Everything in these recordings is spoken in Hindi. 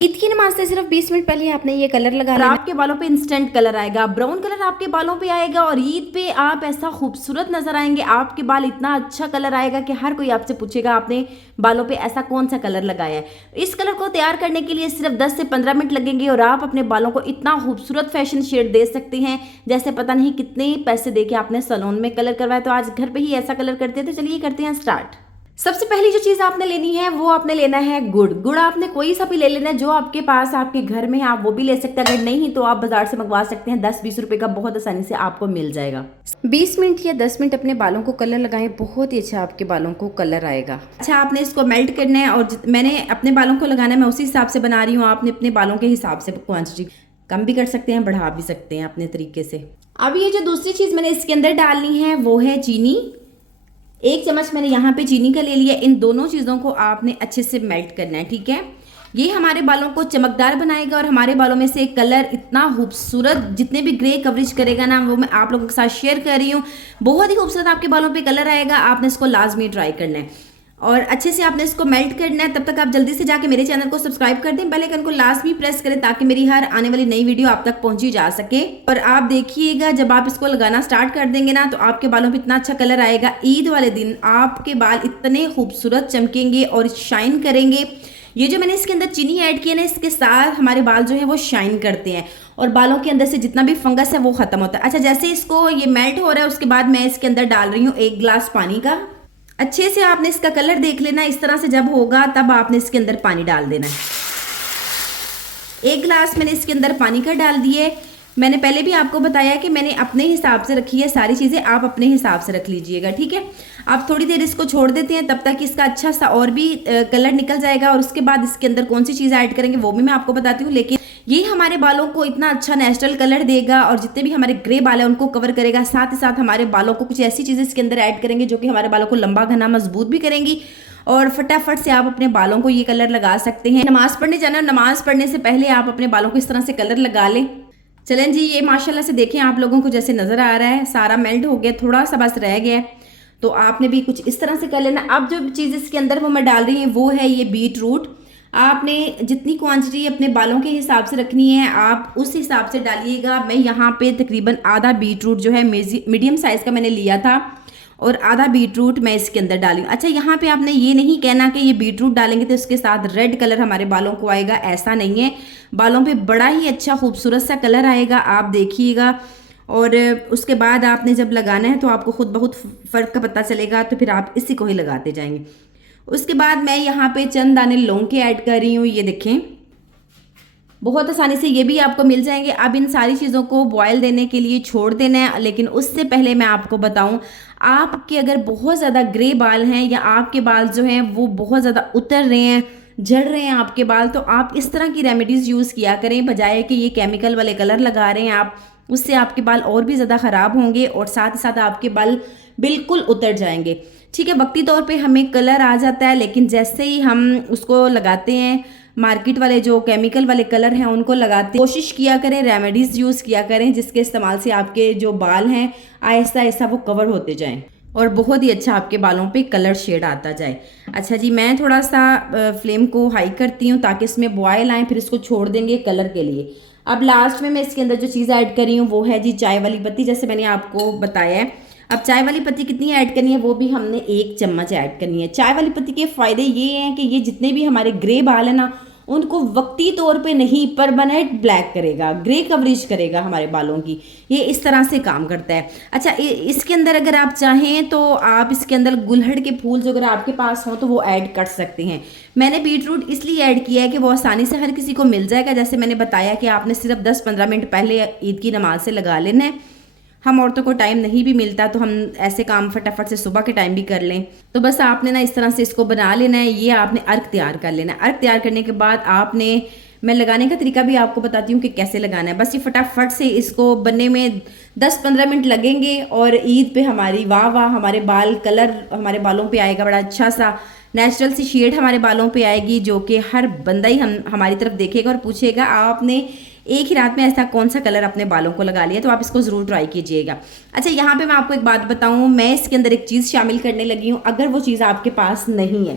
ईद की नमाज से सिर्फ 20 मिनट पहले आपने ये कलर लगा लिया। आपके बालों पे इंस्टेंट कलर आएगा, ब्राउन कलर आपके बालों पे आएगा और ईद पे आप ऐसा खूबसूरत नजर आएंगे। आपके बाल इतना अच्छा कलर आएगा कि हर कोई आपसे पूछेगा आपने बालों पे ऐसा कौन सा कलर लगाया है। इस कलर को तैयार करने के लिए सिर्फ 10 से 15 मिनट लगेंगे और आप अपने बालों को इतना खूबसूरत फैशन शेड दे सकते हैं जैसे पता नहीं कितने पैसे दे के आपने सैलून में कलर करवाया। तो आज घर पे ही ऐसा कलर करते हैं, तो चलिए करते हैं स्टार्ट। सबसे पहली जो चीज़ आपने लेनी है वो आपने लेना है गुड़। गुड़ आपने कोई सा भी ले लेना है जो आपके पास आपके घर में है, आप वो भी ले सकते हैं। अगर नहीं तो आप बाजार से मंगवा सकते हैं, 10-20 रुपए का बहुत आसानी से आपको मिल जाएगा। 20 मिनट या 10 मिनट अपने बालों को कलर लगाएं, बहुत ही अच्छा आपके बालों को कलर आएगा। अच्छा, आपने इसको मेल्ट करना है और मैंने अपने बालों को लगाना है, मैं उसी हिसाब से बना रही हूँ। आपने अपने बालों के हिसाब से क्वांटिटी कम भी कर सकते हैं, बढ़ा भी सकते हैं अपने तरीके से। अब ये जो दूसरी चीज़ मैंने इसके अंदर डालनी है वो है चीनी। 1 चम्मच मैंने यहाँ पे चीनी का ले लिया। इन दोनों चीज़ों को आपने अच्छे से मेल्ट करना है, ठीक है। ये हमारे बालों को चमकदार बनाएगा और हमारे बालों में से कलर इतना खूबसूरत जितने भी ग्रे कवरेज करेगा ना, वो मैं आप लोगों के साथ शेयर कर रही हूँ। बहुत ही खूबसूरत आपके बालों पे कलर आएगा। आपने इसको लाजमी ट्राई करना है और अच्छे से आपने इसको मेल्ट करना है। तब तक आप जल्दी से जाके मेरे चैनल को सब्सक्राइब कर दें, बेल आइकन को लाजमी प्रेस करें ताकि मेरी हर आने वाली नई वीडियो आप तक पहुंची जा सके। और आप देखिएगा जब आप इसको लगाना स्टार्ट कर देंगे ना तो आपके बालों पे इतना अच्छा कलर आएगा। ईद वाले दिन आपके बाल इतने खूबसूरत चमकेंगे और शाइन करेंगे। ये जो मैंने इसके अंदर चीनी ऐड की है ना, इसके साथ हमारे बाल जो है वो शाइन करते हैं और बालों के अंदर से जितना भी फंगस है वो खत्म होता है। अच्छा, जैसे इसको ये मेल्ट हो रहा है उसके बाद मैं इसके अंदर डाल रही हूँ 1 गिलास पानी का। अच्छे से आपने इसका कलर देख लेना। इस तरह से जब होगा तब आपने इसके अंदर पानी डाल देना है। 1 गिलास मैंने इसके अंदर पानी का डाल दिए। मैंने पहले भी आपको बताया कि मैंने अपने हिसाब से रखी है सारी चीज़ें, आप अपने हिसाब से रख लीजिएगा, ठीक है। आप थोड़ी देर इसको छोड़ देते हैं, तब तक इसका अच्छा सा और भी कलर निकल जाएगा और उसके बाद इसके अंदर कौन सी चीज़ ऐड करेंगे वो भी मैं आपको बताती हूँ। लेकिन ये हमारे बालों को इतना अच्छा नेचुरल कलर देगा और जितने भी हमारे ग्रे बाल है उनको कवर करेगा। साथ ही साथ हमारे बालों को कुछ ऐसी चीज़ें इसके अंदर ऐड करेंगे जो कि हमारे बालों को लंबा घना मजबूत भी करेंगी और फटाफट से आप अपने बालों को ये कलर लगा सकते हैं। नमाज पढ़ने जाना, नमाज पढ़ने से पहले आप अपने बालों को इस तरह से कलर लगा लें। चलें जी, ये माशाल्लाह से देखें आप लोगों को जैसे नज़र आ रहा है सारा मेल्ट हो गया, थोड़ा सा बस रह गया है। तो आपने भी कुछ इस तरह से कर लेना। अब जो चीज़ इसके अंदर वो मैं डाल रही हूँ वो है ये बीट रूट। आपने जितनी क्वांटिटी अपने बालों के हिसाब से रखनी है आप उस हिसाब से डालिएगा। मैं यहाँ पे तकरीबन आधा बीट रूट जो है मीडियम साइज़ का मैंने लिया था और आधा बीट रूट मैं इसके अंदर डाली। अच्छा, यहाँ पे आपने ये नहीं कहना कि ये बीट रूट डालेंगे तो इसके साथ रेड कलर हमारे बालों को आएगा, ऐसा नहीं है। बालों पे बड़ा ही अच्छा खूबसूरत सा कलर आएगा, आप देखिएगा। और उसके बाद आपने जब लगाना है तो आपको खुद बहुत फ़र्क का पता चलेगा, तो फिर आप इसी को ही लगाते जाएंगे। उसके बाद मैं यहाँ पे चंद दाने लौंग के ऐड कर रही हूँ। ये देखें बहुत आसानी से ये भी आपको मिल जाएंगे। अब इन सारी चीज़ों को बॉयल देने के लिए छोड़ देना है। लेकिन उससे पहले मैं आपको बताऊं, आपके अगर बहुत ज़्यादा ग्रे बाल हैं या आपके बाल जो हैं वो बहुत ज़्यादा उतर रहे हैं, झड़ रहे हैं आपके बाल, तो आप इस तरह की रेमेडीज़ यूज़ किया करें बजाय कि ये केमिकल वाले कलर लगा रहे हैं आप। उससे आपके बाल और भी ज़्यादा ख़राब होंगे और साथ ही साथ आपके बाल बिल्कुल उतर जाएंगे, ठीक है। वक्ती तौर पे हमें कलर आ जाता है लेकिन जैसे ही हम उसको लगाते हैं, मार्केट वाले जो केमिकल वाले कलर हैं उनको लगाते, कोशिश किया करें रेमेडीज़ यूज़ किया करें जिसके इस्तेमाल से आपके जो बाल हैं आहिस्ता आहिस्ता वो कवर होते जाएं और बहुत ही अच्छा आपके बालों पे कलर शेड आता जाए। अच्छा जी, मैं थोड़ा सा फ्लेम को हाई करती हूँ ताकि इसमें बॉयल आए, फिर इसको छोड़ देंगे कलर के लिए। अब लास्ट में मैं इसके अंदर जो चीज़ ऐड कर रही हूँ वो है जी चाय वाली पत्ती, जैसे मैंने आपको बताया है। अब चाय वाली पत्ती कितनी ऐड करनी है वो भी हमने 1 चम्मच ऐड करनी है। चाय वाली पत्ती के फ़ायदे ये हैं कि ये जितने भी हमारे ग्रे बाल है ना उनको वक्ती तौर पे नहीं परमानेंट ब्लैक करेगा, ग्रे कवरेज करेगा हमारे बालों की। ये इस तरह से काम करता है। अच्छा, इसके अंदर अगर आप चाहें तो आप इसके अंदर गुलहड़ के फूल जो अगर आपके पास हों तो वो ऐड कर सकते हैं। मैंने बीट रूट इसलिए ऐड किया है कि वो आसानी से हर किसी को मिल जाएगा। जैसे मैंने बताया कि आपने सिर्फ 10-15 मिनट पहले ईद की नमाज से लगा लेना है। हम औरतों को टाइम नहीं भी मिलता तो हम ऐसे काम फटाफट से सुबह के टाइम भी कर लें। तो बस आपने ना इस तरह से इसको बना लेना है। ये आपने अर्क तैयार कर लेना है। अर्क तैयार करने के बाद आपने, मैं लगाने का तरीका भी आपको बताती हूँ कि कैसे लगाना है। बस ये फटाफट से इसको बनने में 10-15 मिनट लगेंगे और ईद पे हमारी वाह वाह हमारे बाल कलर हमारे बालों पे आएगा, बड़ा अच्छा सा नेचुरल सी शेड हमारे बालों पे आएगी जो कि हर बंदा ही हमारी तरफ देखेगा और पूछेगा आपने एक ही रात में ऐसा कौन सा कलर अपने बालों को लगा लिया। तो आप इसको ज़रूर ट्राई कीजिएगा। अच्छा, यहाँ पे मैं आपको एक बात बताऊँ, मैं इसके अंदर एक चीज़ शामिल करने लगी हूँ। अगर वो चीज़ आपके पास नहीं है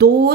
2